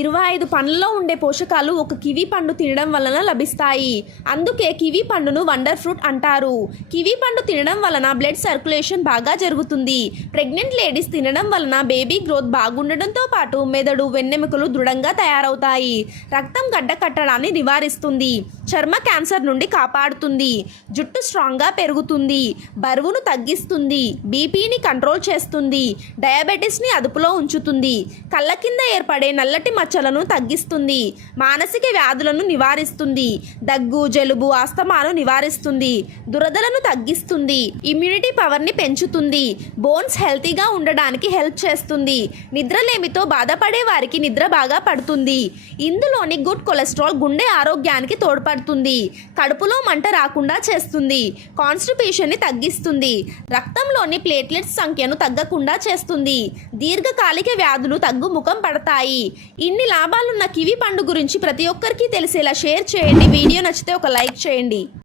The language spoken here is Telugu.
ఇరవై ఐదు పండ్లలో ఉండే పోషకాలు ఒక కివి పండు తినడం వలన లభిస్తాయి. అందుకే కివి పండును వండర్ ఫ్రూట్ అంటారు. కివి పండు తినడం వలన బ్లడ్ సర్క్యులేషన్ బాగా జరుగుతుంది. ప్రెగ్నెంట్ లేడీస్ తినడం వలన బేబీ గ్రోత్ బాగుండడంతో పాటు మెదడు వెన్నెముకలు దృఢంగా తయారవుతాయి. రక్తం గడ్డ కట్టడాన్ని నివారిస్తుంది. చర్మ క్యాన్సర్ నుండి కాపాడుతుంది. జుట్టు స్ట్రాంగ్గా పెరుగుతుంది. బరువును తగ్గిస్తుంది. బీపీని కంట్రోల్ చేస్తుంది. డయాబెటీస్ని అదుపులో ఉంచుతుంది. కళ్ళ కింద ఏర్పడే నల్లటి మచ్చలను తగ్గిస్తుంది. మానసిక వ్యాధులను నివారిస్తుంది. దగ్గు జలుబు ఆస్తమాను నివారిస్తుంది. దురదలను తగ్గిస్తుంది. ఇమ్యూనిటీ పవర్ని పెంచుతుంది. బోన్స్ హెల్తీగా ఉండడానికి హెల్ప్ చేస్తుంది. నిద్రలేమితో బాధపడే వారికి నిద్ర బాగా పడుతుంది. ఇందులోని గుడ్ కొలెస్ట్రాల్ గుండె ఆరోగ్యానికి తోడ్పడుతుంది. కడుపులో మంట రాకుండా చేస్తుంది. కాన్స్టిపేషన్ని తగ్గిస్తుంది. రక్తంలోని ప్లేట్లెట్స్ సంఖ్యను తగ్గకుండా చేస్తుంది. దీర్ఘకాలిక వ్యాధులు తగ్గుముఖం పడతాయి. ఇన్ని లాభాలున్న కివి పండు గురించి ప్రతి ఒక్కరికి తెలిసేలా షేర్ చేయండి. వీడియో నచ్చితే ఒక లైక్ చేయండి.